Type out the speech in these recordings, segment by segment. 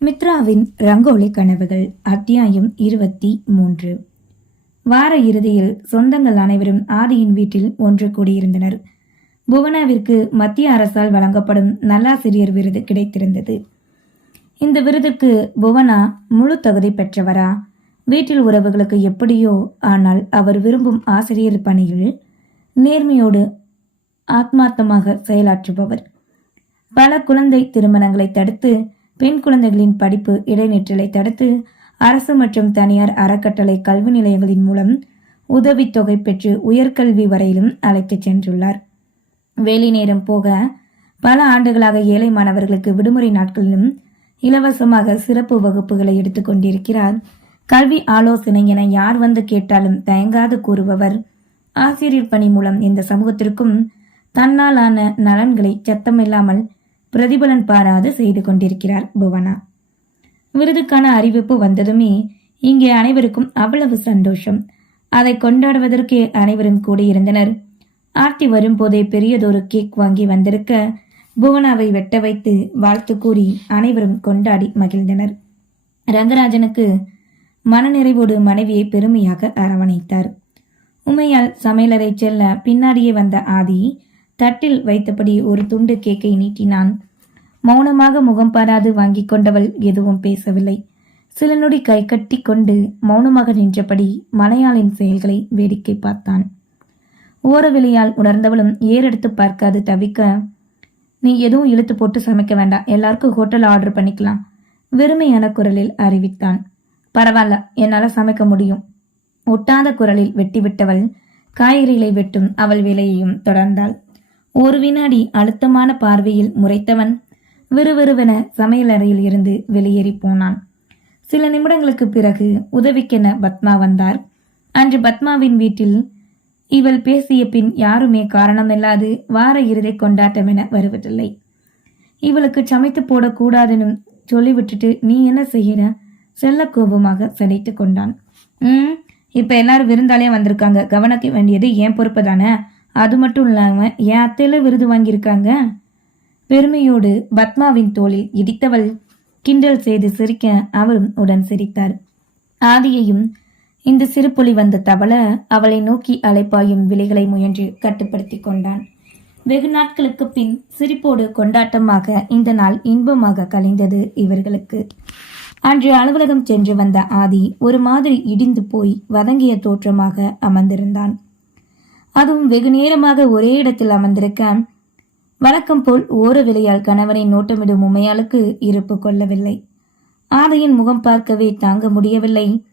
மித்ராவின் ரங்கோலி கனவுகள் அத்தியாயம் இருபத்தி மூன்று. வார இறுதியில் சொந்தங்கள் அனைவரும் ஆதியின் வீட்டில் ஒன்று கூடியிருந்தனர். புவனாவிற்கு மத்திய அரசால் வழங்கப்படும் நல்லாசிரியர் விருது கிடைத்திருந்தது. இந்த விருதுக்கு புவனா முழு தகுதி பெற்றவரா? வீட்டில் உறவுகளுக்கு எப்படியோ ஆனால் அவர் விரும்பும் ஆசிரியர் பணியில் நேர்மையோடு ஆத்மார்த்தமாக செயலாற்றுபவர். பல குழந்தை திருமணங்களை தடுத்து பெண் குழந்தைகளின் படிப்பு இடைநிற்றலை தடுத்து அரசு மற்றும் தனியார் அறக்கட்டளை கல்வி நிலையங்களின் மூலம் உதவித்தொகை பெற்று உயர்கல்வி வரையிலும் அழைத்துச் சென்றுள்ளார். வேலை நேரம் போக பல ஆண்டுகளாக ஏழை மாணவர்களுக்கு விடுமுறை நாட்களிலும் இலவசமாக சிறப்பு வகுப்புகளை எடுத்துக்கொண்டிருக்கிறார் கல்வி ஆலோசனை என யார் வந்து கேட்டாலும் தயங்காது கூறுபவர். ஆசிரியர் பணி மூலம் இந்த சமூகத்திற்கும் தன்னாலான நலன்களை சத்தமில்லாமல் பிரதிபலன் பாராது செய்து கொண்டிருக்கிறார் புவனா. விருதுக்கான அறிவிப்பு வந்ததுமே இங்கே அனைவருக்கும் அவ்வளவு சந்தோஷம். அதை கொண்டாடுவதற்கு அனைவரும் கூடியிருந்தனர். ஆர்த்தி வரும்போதே பெரியதொரு கேக் வாங்கி வந்திருக்க புவனாவை வெட்ட வைத்து வாழ்த்து கூறி அனைவரும் கொண்டாடி மகிழ்ந்தனர். ரங்கராஜனுக்கு மனநிறைவோடு மனைவியை பெருமையாக அரவணைத்தார். உமையால் சமையலறை செல்ல பின்னாடியே வந்த ஆதி தட்டில் வைத்தபடி ஒரு துண்டு கேக்கை நீட்டினான். மௌனமாக முகம் பாராது வாங்கிக் கொண்டவள் எதுவும் பேசவில்லை. சில நொடி கை கட்டி கொண்டு மௌனமாக நின்றபடி மலையாளின் செயல்களை வேடிக்கை பார்த்தான். ஓரவிலையால் உணர்ந்தவளும் ஏறெடுத்து பார்க்காது தவிக்க நீ எதுவும் இழுத்து போட்டு சமைக்க வேண்டாம். எல்லாருக்கும் ஹோட்டல் ஆர்டர் பண்ணிக்கலாம். வெறுமையான குரலில் அறிவித்தான். பரவாயில்ல என்னால சமைக்க முடியும். ஒட்டாத குரலில் வெட்டி விட்டவள் காய்கறிகளை வெட்டும் அவள் வேலையையும் தொடர்ந்தாள். ஒரு வினாடி அழுத்தமான பார்வையில் முறைத்தவன் விறுவிறுவென சமையலறையில் இருந்து வெளியேறி போனான். சில நிமிடங்களுக்கு பிறகு உதவிக்கென பத்மா வந்தார். அன்று பத்மாவின் வீட்டில் இவள் பேசிய பின் யாருமே காரணமில்லாது வார இறுதி கொண்டாட்டம் என வருவதில்லை. இவளுக்கு சமைத்து போடக்கூடாதுன்னு சொல்லிவிட்டுட்டு நீ என்ன செய்யற செல்ல கோபமாக சடைத்து கொண்டான். ம் இப்போ எல்லாரும் விருந்தாலே வந்திருக்காங்க. கவனிக்க வேண்டியது என் பொறுப்பு தானே? அது மட்டும் இல்லாமல் என் அத்தையில விருது வாங்கியிருக்காங்க. பெருமையோடு பத்மாவின் தோளில் இடித்தவள் கிண்டல் செய்து சிரிக்க அவரும் உடன் சிரித்தார். ஆதியையும் இந்த சிறுபுலி வந்த தவள அவளை நோக்கி அலைப்பாயும் விலைகளை முயன்று கட்டுப்படுத்தி கொண்டான். வெகு நாட்களுக்கு பின் சிரிப்போடு கொண்டாட்டமாக இந்த நாள் இன்பமாக கழிந்தது இவர்களுக்கு. அன்று அலுவலகம் சென்று வந்த ஆதி ஒரு மாதிரி இடிந்து போய் வதங்கிய தோற்றமாக அமர்ந்திருந்தான். அதுவும் வெகு நேரமாக ஒரே இடத்தில் அமர்ந்திருக்க வழக்கம் போல் ஓர விலையால் கணவனை நோட்டமிடும் உமையாளுக்கு இருப்பு கொள்ளவில்லை. ஆதையின் முகம் பார்க்கவே தாங்க முடியவில்லை.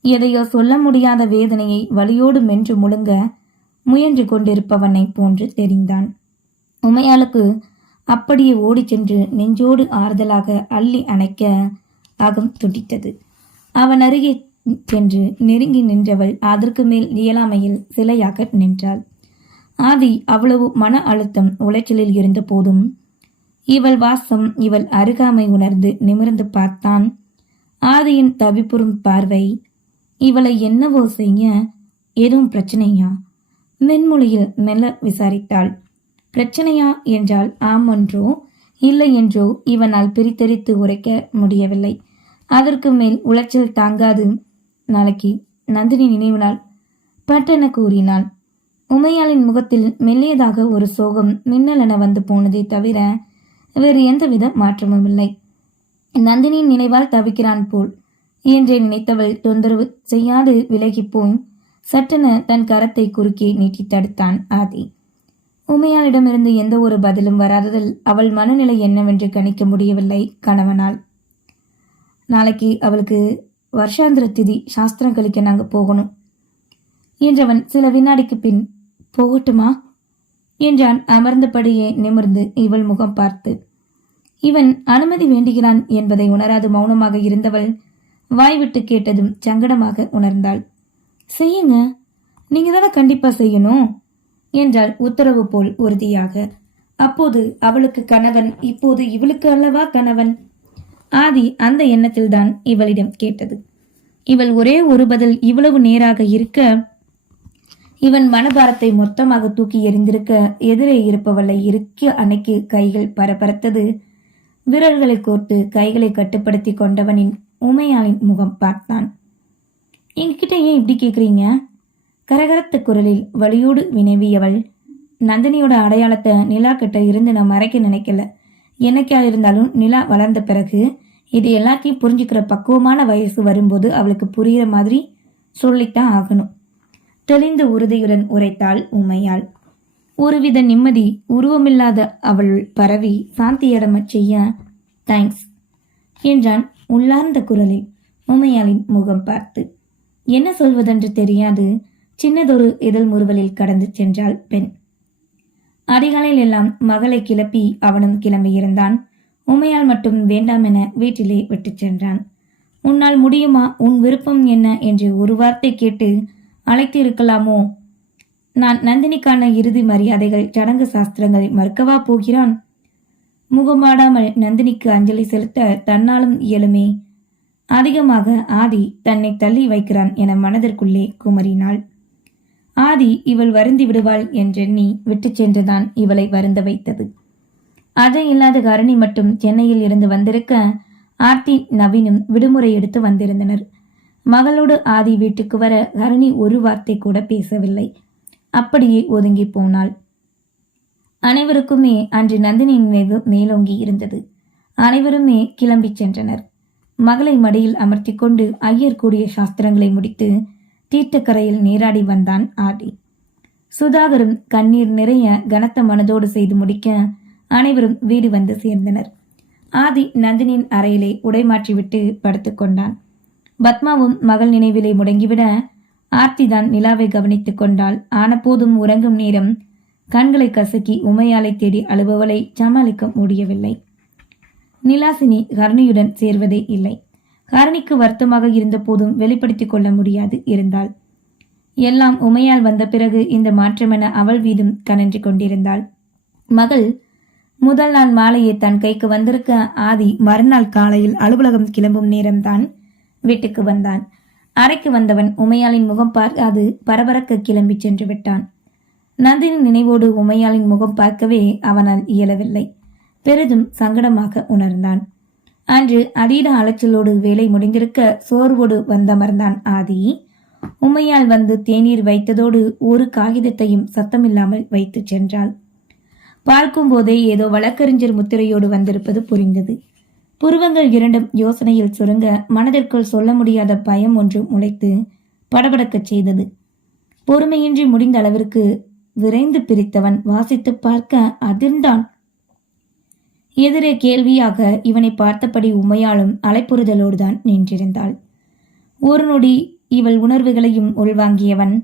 எதையோ சொல்ல முடியாத வேதனையை வலியோடு மென்று முழுங்க முயன்று கொண்டிருப்பவனை போன்று தெரிந்தான். உமையாளுக்கு அப்படியே ஓடிச் சென்று நெஞ்சோடு ஆறுதலாக அள்ளி அணைக்க அகம் துடித்தது. அவன் அருகே சென்று நெருங்கி நின்றவள் அதற்கு மேல் இயலாமையில் சிலையாக நின்றாள். ஆதி அவ்வளவு மன அழுத்தம் உளைச்சலில் இருந்த போதும் இவள் வாசம் இவள் அருகாமை உணர்ந்து நிமிர்ந்து பார்த்தான். ஆதியின் தவிப்புறும் பார்வை இவளை என்னவோ செய்ய? எதுவும் பிரச்சனையா? மென்மொழியில் மெல்ல விசாரித்தாள். பிரச்சனையா என்றால் ஆம் என்றோ இல்லை என்றோ இவனால் பிரித்தறித்து உரைக்க முடியவில்லை. அதற்கு மேல் உளைச்சல் தாங்காது. நாளைக்கு நந்தினி நினைவு நாள் பட்டென கூறினாள். உமையாளின் முகத்தில் மெல்லியதாக ஒரு சோகம் மின்னலென வந்து போனதே தவிர வேறு எந்தவித மாற்றமும் இல்லை. நந்தினியின் நினைவால் தவிக்கிறான் போல் என்றே நினைத்தவள் தொந்தரவு செய்யாது விலகி போய் சட்டென தன் கரத்தை குறுக்கே நீட்டி தடுத்தான் ஆதி. உமையாளிடமிருந்து எந்த ஒரு பதிலும் வராததில் அவள் மனநிலை என்னவென்று கணிக்க முடியவில்லை கணவனால். நாளைக்கு அவளுக்கு வருஷாந்திர திதி சாஸ்திரம் கழிக்க நாங்க போகணும். என்றவன் சில வினாடிக்கு பின் போகட்டுமா? என்றான் அமர்ந்தபடியே நிமிர்ந்து இவள் முகம் பார்த்து. இவன் அனுமதி வேண்டுகிறான் என்பதை உணராது மௌனமாக இருந்தவள் வாய்விட்டு கேட்டதும் சங்கடமாக உணர்ந்தாள். செய்யுங்க நீங்க தானே கண்டிப்பா செய்யணும்? என்றாள் உத்தரவு போல் உறுதியாக. அப்போது அவளுக்கு கணவன் இப்போது இவளுக்கு அல்லவா கணவன்? ஆதி அந்த எண்ணத்தில்தான் இவளிடம் கேட்டது. இவள் ஒரே ஒரு பதில் இவ்வளவு நேராக இருக்க இவன் மனபாரத்தை மொத்தமாக தூக்கி எறிந்திருக்க எதிரே இருப்பவளை இறுக்கி அணைக்கு கைகள் பரபரத்தது. விரல்களை கோர்த்து கைகளை கட்டுப்படுத்தி கொண்டவனின் உமையாளின் முகம் பார்த்தான். என்கிட்ட ஏன் இப்படி கேக்குறீங்க? கரகரத்த குரலில் வலியோடு வினவியவள் நந்தினியோட அடையாளத்தை நிலா கிட்ட இருந்து நான் மறைக்க நினைக்கல. என்னைக்கா இருந்தாலும் நிலா வளர்ந்த பிறகு இது எல்லாத்தையும் புரிஞ்சுக்கிற பக்குவமான வயசு வரும்போது அவளுக்கு புரிகிற மாதிரி சொல்லித்தான் ஆகணும். தெளிந்த உறுதியுடன் உரைத்தாள் உமையாள். ஒருவித நிம்மதி உருவமில்லாத அவள் பரவி சாந்தியடமச் செய்ய தேங்க்ஸ் என்றான் உள்ளார்ந்த குரலில் உமையாளின் முகம் பார்த்து. என்ன சொல்வதென்று தெரியாது சின்னதொரு இதழ் முறுவலில் கடந்து சென்றாள் பெண். அதிகாலையில் எல்லாம் மகளை கிளப்பி அவனும் கிளம்பியிருந்தான். உமையால் மட்டும் வேண்டாம் என வீட்டிலே விட்டுச் சென்றான். உன்னால் முடியுமா? உன் விருப்பம் என்ன? என்று ஒரு வார்த்தை கேட்டு அழைத்து இருக்கலாமோ நான் நந்தினிக்கான இறுதி மரியாதைகள் சடங்கு சாஸ்திரங்களை மறுக்கவா போகிறான்? முகமாடாமல் நந்தினிக்கு அஞ்சலி செலுத்த தன்னாலும் இயலுமே. அதிகமாக ஆதி தன்னை தள்ளி வைக்கிறான் என மனதிற்குள்ளே குமரினாள். ஆதி இவள் வருந்தி விடுவாள் என்றெண்ணி விட்டுச் சென்றுதான் இவளை வருந்த வைத்தது. அஜய் இல்லாத கரணி மட்டும் சென்னையில் இருந்து வந்திருக்க ஆர்த்தி நவீனும் விடுமுறை எடுத்து வந்திருந்தனர். மகளோடு ஆதி வீட்டுக்கு வர ஹரணி ஒரு வார்த்தை கூட பேசவில்லை. அப்படியே ஒதுங்கி போனாள். அனைவருக்குமே அன்று நந்தினியின் நினைவு மேலோங்கி இருந்தது. அனைவருமே கிளம்பிச் சென்றனர். மகளை மடியில் அமர்த்தி கொண்டு ஐயர் கூடிய சாஸ்திரங்களை முடித்து தீர்த்தக்கரையில் நீராடி வந்தான் ஆதி. சுதாகரும் கண்ணீர் நிறைய கனத்த மனதோடு செய்து முடிக்க அனைவரும் வீடு வந்து சேர்ந்தனர். ஆதி நந்தினியின் அறையிலே உடை மாற்றிவிட்டு படுத்துக்கொண்டான் பத்மாவும் மகள் நினைவிலே முடங்கிவிட ஆர்த்திதான் நிலாவை கவனித்துக் கொண்டாள். ஆனபோதும் உறங்கும் நேரம் கண்களை கசக்கி உமையாலை தேடி அழுபவளை சமாளிக்க முடியவில்லை. நிலாசினி கருணியுடன் சேர்வதே இல்லை. ஹரணிக்கு வருத்தமாக இருந்த போதும் வெளிப்படுத்திக் கொள்ள முடியாது இருந்தாள். எல்லாம் உமையால் வந்த பிறகு இந்த மாற்றமென அவள் வீதும் கனன்று கொண்டிருந்தாள். மகள் முதல் நாள் மாலையே தன் கைக்கு வந்திருக்க ஆதி மறுநாள் காலையில் அலுவலகம் கிளம்பும் நேரம்தான் வீட்டுக்கு வந்தான். அறைக்கு வந்தவன் உமையாளின் முகம் பார்க்காது பரபரக்க கிளம்பி சென்று விட்டான். நந்தினி நினைவோடு உமையாளின் முகம் பார்க்கவே அவனால் இயலவில்லை. பெரிதும் சங்கடமாக உணர்ந்தான். அன்று அதீத அலைச்சலோடு வேலை முடிந்திருக்க சோர்வோடு வந்தமர்ந்தான் ஆதி. உமையால் வந்து தேநீர் வைத்ததோடு ஒரு காகிதத்தையும் சத்தமில்லாமல் வைத்துச் சென்றாள். பார்க்கும் போதே ஏதோ வழக்கறிஞர் முத்திரையோடு வந்திருப்பது புரிந்தது. புருவங்கள் இரண்டும் யோசனையில் சுருங்க மனதிற்குள் சொல்ல முடியாத பயம் ஒன்று முளைத்து படபடக்கச் செய்தது. பொறுமையின்றி முடிந்த அளவிற்கு விரைந்து பிரித்தவன் வாசித்து பார்க்க அதிர்ந்தான். எதிரே கேள்வியாக இவனை பார்த்தபடி உமையாலும் அலைப்புறுதலோடுதான் நின்றிருந்தாள். ஒரு நொடி இவள் உணர்வுகளையும் உள்வாங்கியவன்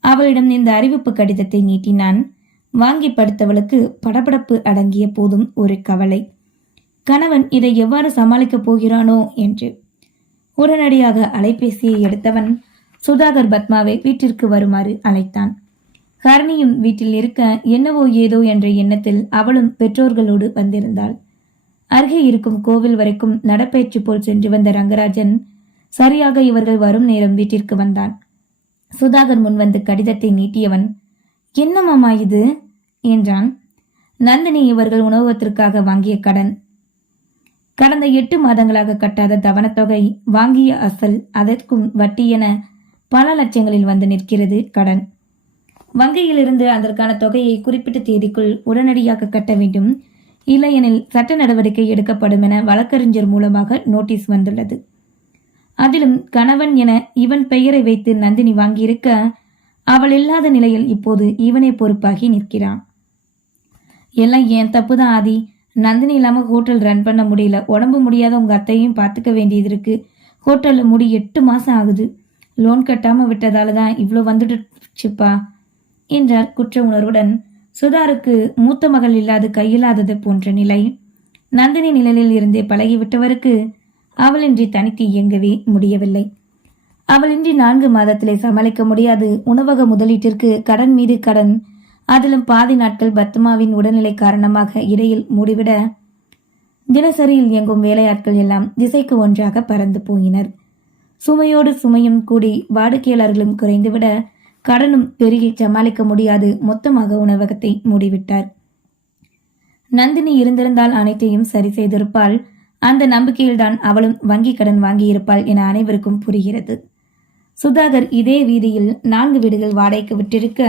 அவளிடம் இந்த அறிவிப்பு கடிதத்தை நீட்டினான். வாங்கி படுத்தவளுக்கு படபடப்பு அடங்கிய போதும் ஒரு கவலை. கணவன் இதை எவ்வாறு சமாளிக்கப் போகிறானோ என்று. உடனடியாக அலைபேசியை எடுத்தவன் சுதாகர் பத்மாவை வீட்டிற்கு வருமாறு அழைத்தான். ஹரணியும் வீட்டில் இருக்க என்னவோ ஏதோ என்ற எண்ணத்தில் அவளும் பெற்றோர்களோடு வந்திருந்தாள். அருகே இருக்கும் கோவில் வரைக்கும் நடப்பயிற்சி போல் சென்று வந்த ரங்கராஜன் சரியாக இவர்கள் வரும் நேரம் வீட்டிற்கு வந்தான். சுதாகர் முன்வந்து கடிதத்தை நீட்டியவன் என்ன மாமா இது? என்றான். நந்தினி இவர்கள் உணவகத்திற்காக வாங்கிய கடன். கடந்த எட்டு மாதங்களாக கட்டாத தவணத்தொகை வாங்கிய அசல் அதற்கும் வட்டி என பல லட்சங்களில் வந்து நிற்கிறது கடன். வங்கியிலிருந்து அதற்கான தொகையை குறிப்பிட்ட தேதிக்குள் உடனடியாக கட்ட வேண்டும். இல்லையெனில் சட்ட நடவடிக்கை எடுக்கப்படும் என வழக்கறிஞர் மூலமாக நோட்டீஸ் வந்துள்ளது. அதிலும் கணவன் என இவன் பெயரை வைத்து நந்தினி வாங்கியிருக்க அவள் இல்லாத நிலையில் இப்போது இவனே பொறுப்பாகி நிற்கிறான். எல்லாம் ஏன் தப்புதான் ஆதி? நந்தினி இல்லாம ஹோட்டல் ரன் பண்ண முடியல. உடம்பு முடியாத உங்க அத்தையும் பார்த்துக்க வேண்டியது இருக்கு. ஹோட்டல்ல முடி எட்டு மாசம் ஆகுது. லோன் கட்டாம விட்டதால தான் இவ்வளோ வந்துட்டுச்சுப்பா என்றார் குற்ற உணர்வுடன் சுதாருக்கு மூத்த மகள் இல்லாது கையில்லாதது போன்ற நிலை. நந்தினி நிழலில் இருந்தே பழகிவிட்டவருக்கு அவளின்றி தனித்து இயங்கவே முடியவில்லை. அவளின்றி நான்கு மாதத்திலே சமாளிக்க முடியாது. உணவக முதலீட்டிற்கு கடன் மீது கடன் அதிலும் பாதி நாட்கள் பத்மாவின் உடல்நிலை காரணமாக இடையில் மூடிவிட தினசரியில் இயங்கும் வேலையாட்கள் எல்லாம் திசைக்கு ஒன்றாக பறந்து போயினர். சுமையோடு சுமையும் கூடி வாடிக்கையாளர்களும் குறைந்துவிட கடனும் பெருகி சமாளிக்க முடியாது. மொத்தமாக உணவகத்தை மூடிவிட்டார். நந்தினி இருந்திருந்தால் அனைத்தையும் சரி செய்திருப்பாள். அந்த நம்பிக்கையில்தான் அவளும் வங்கி கடன் வாங்கியிருப்பாள் என அனைவருக்கும் புரிகிறது. சுதாகர் இதே வீதியில் நான்கு வீடுகள் வாடகைக்கு விட்டிருக்க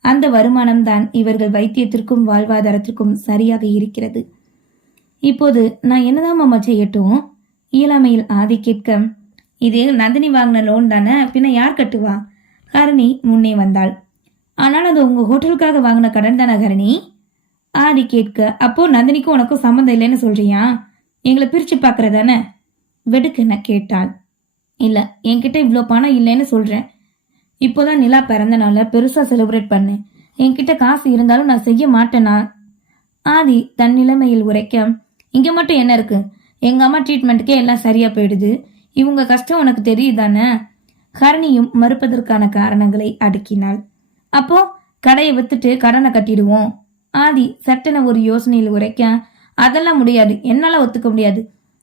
அந்த வருமானம்தான் இவர்கள் வைத்தியத்திற்கும் வாழ்வாதாரத்திற்கும் சரியாக இருக்கிறது. இப்போது நான் என்னதான் மாமா செய்யட்டும்? இயலாமையில் ஆதி கேட்க இது நந்தினி வாங்கின லோன் தானே? பின்ன யார் கட்டுவா? ஹரணி முன்னே வந்தாள். ஆனால் அது உங்க ஹோட்டலுக்காக வாங்கின கடன் தானே ஹரணி ஆதி கேட்க அப்போ நந்தினிக்கும் உனக்கும் சம்மந்தம் இல்லைன்னு சொல்றியா? எங்களை பிரிச்சு பார்க்கறதானே வெடுக்குன்னு கேட்டாள். இல்ல என்கிட்ட இவ்வளோ பணம் இல்லைன்னு சொல்றேன். இப்போதான் நிலா பிறந்தனால பெருசா செலிப்ரேட் பண்ணேன் என்கிட்ட காசு இருந்தாலும் நான் செய்ய மாட்டேனா? ஆதி தன் நிலைமையில் உரைக்க இங்க மட்டும் என்ன இருக்கு? எங்க அம்மா ட்ரீட்மெண்ட்டுக்கே எல்லாம் சரியா போயிடுது. இவங்க கஷ்டம் உனக்கு தெரியுதானே? ஹரணியும் மறுப்பதற்கான காரணங்களை அடுக்கினாள். அப்போ கடையை வித்துட்டு கடனை கட்டிடுவோம் ஆதி சட்டென ஒரு யோசனையில் உரைக்க அதெல்லாம் முடியாது. என்னால ஒத்துக்க முடியாது.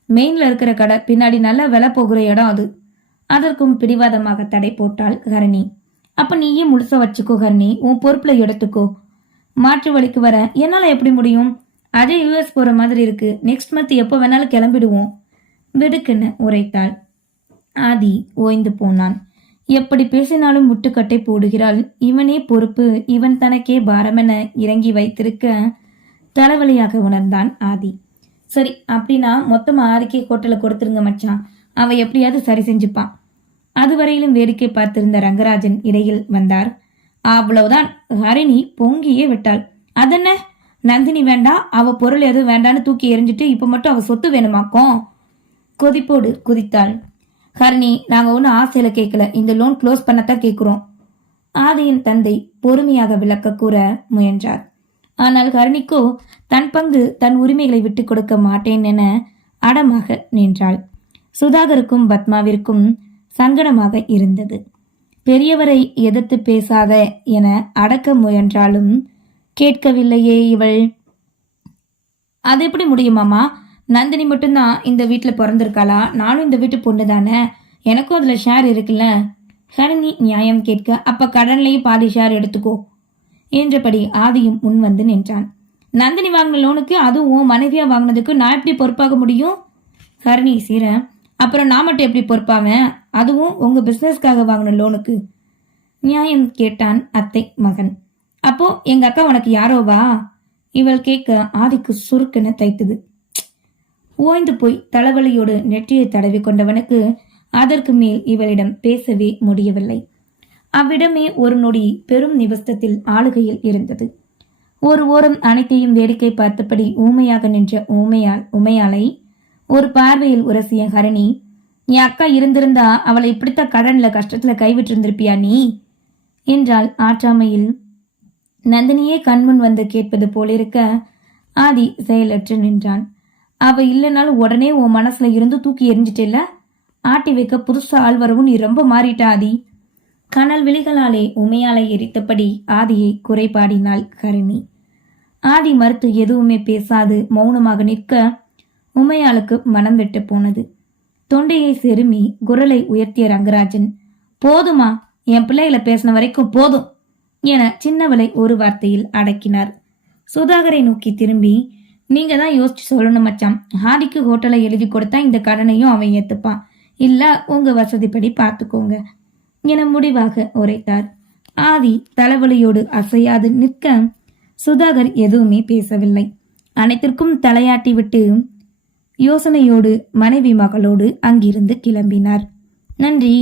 மெயின்ல இருக்கிற கடை பின்னாடி நல்லா விலை போகிற இடம் அது. அதற்கும் பிடிவாதமாக தடை போட்டாள் ஹரணி அப்ப நீயே முழுச வச்சுக்கோ ஹரணி உன் பொறுப்புல எடுத்துக்கோ. மாற்று வழிக்கு வர. என்னால எப்படி முடியும்? அதே யூஎஸ் போற மாதிரி இருக்கு. நெக்ஸ்ட் மந்த் எப்போ வேணாலும் கிளம்பிடுவோம் விடுக்குன்னு உரைத்தாள். ஆதி ஓய்ந்து போனான். எப்படி பேசினாலும் முட்டுக்கட்டை போடுகிறாள். இவனே பொறுப்பு. இவன் தனக்கே பாரமென இறங்கி வைத்திருக்க தலைவலியாக உணர்ந்தான் ஆதி. சரி அப்படின்னா மொத்தமா ஆதிக்கே ஹோட்டலை கொடுத்துருங்க மச்சான். அவன் எப்படியாவது சரி செஞ்சுப்பான் அதுவரையிலும் வேடிக்கை பார்த்திருந்த ரங்கராஜன் இடையில் வந்தார். அவ்வளவுதான். ஹரிணி பொங்கியே விட்டாள். அதென்ன? நந்தினி வேண்டாம் அவ பொருள் எதுவும் வேண்டான்னு தூக்கி எறிஞ்சிட்டு இப்ப மட்டும் அவ சொத்து வேணுமாக்கும்? கொதிப்போடு குதித்தாள். கர்ணி நாங்க ஒன்றும் ஆசையில கேட்கல இந்த லோன் க்ளோஸ் பண்ணத்தான் கேட்குறோம் ஆதியின் தந்தை பொறுமையாக விளக்க கூற முயன்றார். ஆனால் ஹரணிக்கோ தன் பங்கு தன் உரிமைகளை விட்டுக் கொடுக்க மாட்டேன் என அடமாக நின்றாள். சுதாகருக்கும் பத்மாவிற்கும் சங்கடமாக இருந்தது. பெரியவரை எதிர்த்து பேசாத என அடக்க முயன்றாலும் கேட்கவில்லையே இவள். அது எப்படி முடியுமாமா நந்தினி மட்டும்தான் இந்த வீட்டில் பிறந்திருக்காளா? நானும் இந்த வீட்டு பொண்ணு தானே? எனக்கும் அதில் ஷேர் இருக்குல்ல? ஹரணி நியாயம் கேட்க அப்போ கடன்லேயே பாதி ஷேர் எடுத்துக்கோ. என்றபடி ஆதியும் முன் வந்து நின்றான். நந்தினி வாங்கின லோனுக்கு அதுவும் மனைவியாக வாங்கினதுக்கு நான் எப்படி பொறுப்பாக முடியும்? ஹரணி சீர அப்புறம் நான் மட்டும் எப்படி பொறுப்பாவேன் அதுவும் உங்கள் பிஸ்னஸ்க்காக வாங்கின லோனுக்கு நியாயம் கேட்டான் அத்தை மகன். அப்போ எங்கள் அக்கா உனக்கு யாரோவா? இவள் கேட்க ஆதிக்கு சுருக்கென தைத்தது. ஓய்ந்து போய் தலைவலியோடு நெற்றியை தடவி கொண்டவனுக்கு அதற்கு மேல் இவளிடம் பேசவே முடியவில்லை. அவ்விடமே ஒரு நொடி பெரும் நிவஸ்தத்தில் ஆளுகையில் இருந்தது. ஒரு ஓரம் அனைத்தையும் வேடிக்கை பார்த்தபடி ஊமையாக நின்ற ஊமையால் உமையாளை ஒரு பார்வையில் உரசிய ஹரணி நீ அக்கா இருந்திருந்தா அவளை இப்படித்தான் கடன்ல கஷ்டத்துல கைவிட்டிருந்திருப்பியா நீ? என்றால் ஆற்றாமையில். நந்தினியே கண்முன் வந்து கேட்பது போலிருக்க ஆதி செயலற்று நின்றான். அவ இல்லைனாலும் உடனே உன் மனசுல இருந்து தூக்கி எரிஞ்சிட்டில்ல ஆட்டி வைக்க புதுசா ஆள் வரவும் நீ ரொம்ப மாறிட்ட ஆதி. கனல் விழிகளாலே உமையாலை எரித்தபடி ஆதியை குறைபாடினாள் கருணி. ஆதி மறுத்து எதுவுமே பேசாது மௌனமாக நிற்க உமையாளுக்கு மனம் விட்டு போனது. தொண்டையை செருமி குரலை உயர்த்திய ரங்கராஜன் போதுமா என் பிள்ளைகளை பேசின வரைக்கும் போதும் என சின்னவளை ஒரு வார்த்தையில் அடக்கினார். சுதாகரை நோக்கி திரும்பி நீங்க தான் யோசிச்சு சொல்லணும் மச்சான். ஆதிக்கு ஹோட்டலை எழுதி கொடுத்தா இந்த கடனையும் அவன் ஏத்துப்பான். இல்ல உங்க வசதிப்படி பார்த்துக்கோங்க என முடிவாக உரைத்தார். ஆதி தலைவலியோடு அசையாது நிற்க சுதாகர் எதுவுமே பேசவில்லை. அனைத்திற்கும் தலையாட்டி விட்டு யோசனையோடு மனைவி மகளோடு அங்கிருந்து கிளம்பினார். நன்றி.